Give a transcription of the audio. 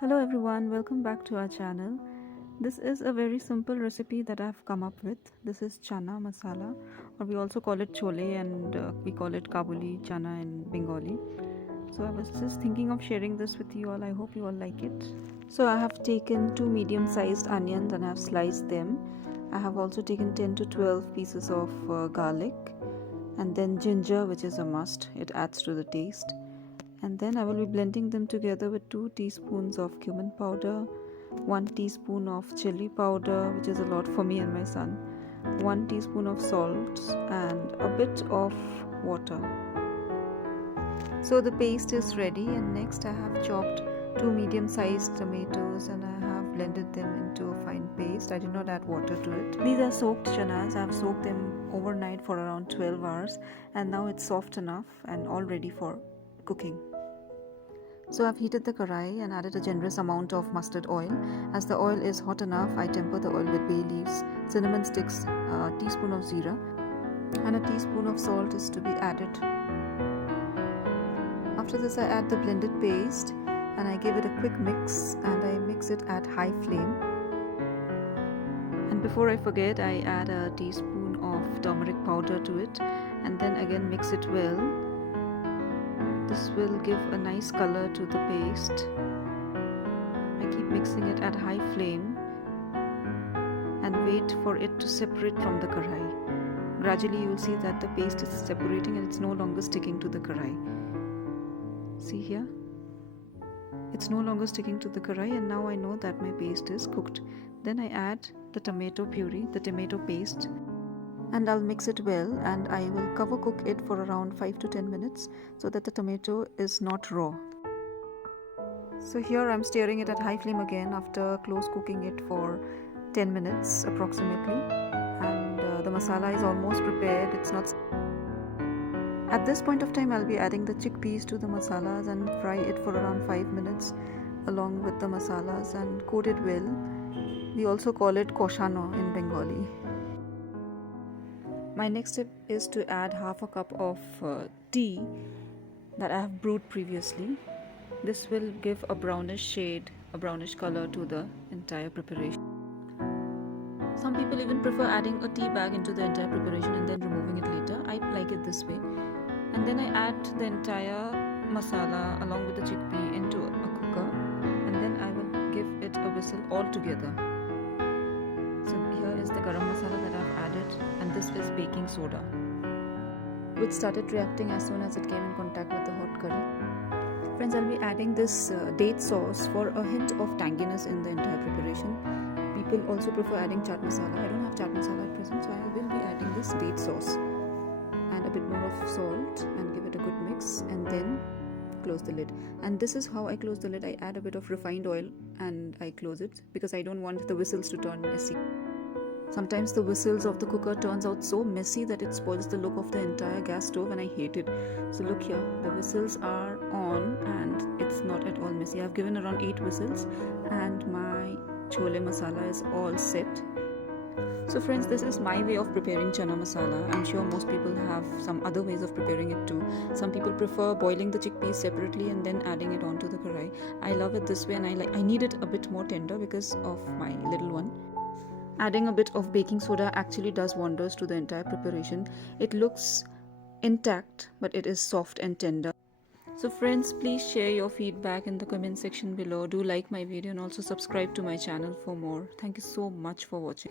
Hello everyone, welcome back to our channel. This is a very simple recipe that I've come up with. This is chana masala, or we also call it chole, and we call it Kabuli chana in Bengali. So I was just thinking of sharing this with you all. I hope you all like it. So I have taken 2 medium-sized onions and I have sliced them. I have also taken 10 to 12 pieces of garlic, and then ginger, which is a must. It adds to the taste. And then I will be blending them together with 2 teaspoons of cumin powder, 1 teaspoon of chili powder, which is a lot for me and my son, 1 teaspoon of salt, and a bit of water. So the paste is ready, and next I have chopped 2 medium-sized tomatoes and I have blended them into a fine paste. I did not add water to it. These are soaked chanas. I have soaked them overnight for around 12 hours, and now it's soft enough and all ready for cooking. So I've heated the karai and added a generous amount of mustard oil. As the oil is hot enough, I temper the oil with bay leaves, cinnamon sticks, a teaspoon of jeera, and a teaspoon of salt is to be added. After this, I add the blended paste and I give it a quick mix, and I mix it at high flame. And before I forget, I add a teaspoon of turmeric powder to it and then again mix it well. This will give a nice color to the paste. I keep mixing it at high flame and wait for it to separate from the karai. Gradually you will see that the paste is separating and it's no longer sticking to the karai. See here? It's no longer sticking to the karai, and now I know that my paste is cooked. Then I add the tomato puree, the tomato paste, and I'll mix it well, and I will cover cook it for around 5 to 10 minutes so that the tomato is not raw. So here I'm stirring it at high flame again after close cooking it for 10 minutes approximately, and the masala is almost prepared. It's not. At this point of time, I'll be adding the chickpeas to the masalas and fry it for around 5 minutes along with the masalas and coat it well. We also call it Chana in Bengali. My next step is to add half a cup of tea that I have brewed previously. This will give a brownish shade, a brownish color to the entire preparation. Some people even prefer adding a tea bag into the entire preparation and then removing it later. I like it this way. And then I add the entire masala along with the chickpea into a cooker, and then I will give it a whistle all together. So here is the garam masala that I've added, and this is baking soda, which started reacting as soon as it came in contact with the hot curry. Friends, I'll be adding this date sauce for a hint of tanginess in the entire preparation. People also prefer adding chaat masala. I don't have chaat masala at present, so I will be adding this date sauce and a bit more of salt and give it a good mix, and then close the lid. And this is how I close the lid. I add a bit of refined oil and I close it because I don't want the whistles to turn messy. Sometimes the whistles of the cooker turns out so messy that it spoils the look of the entire gas stove, and I hate it. So look here, the whistles are on and it's not at all messy. I've given around 8 whistles and my chole masala is all set. So friends, this is my way of preparing chana masala. I'm sure most people have some other ways of preparing it too. Some people prefer boiling the chickpeas separately and then adding it onto the karai. I love it this way, and I need it a bit more tender because of my little one. Adding a bit of baking soda actually does wonders to the entire preparation. It looks intact, but it is soft and tender. So friends, please share your feedback in the comment section below. Do like my video and also subscribe to my channel for more. Thank you so much for watching.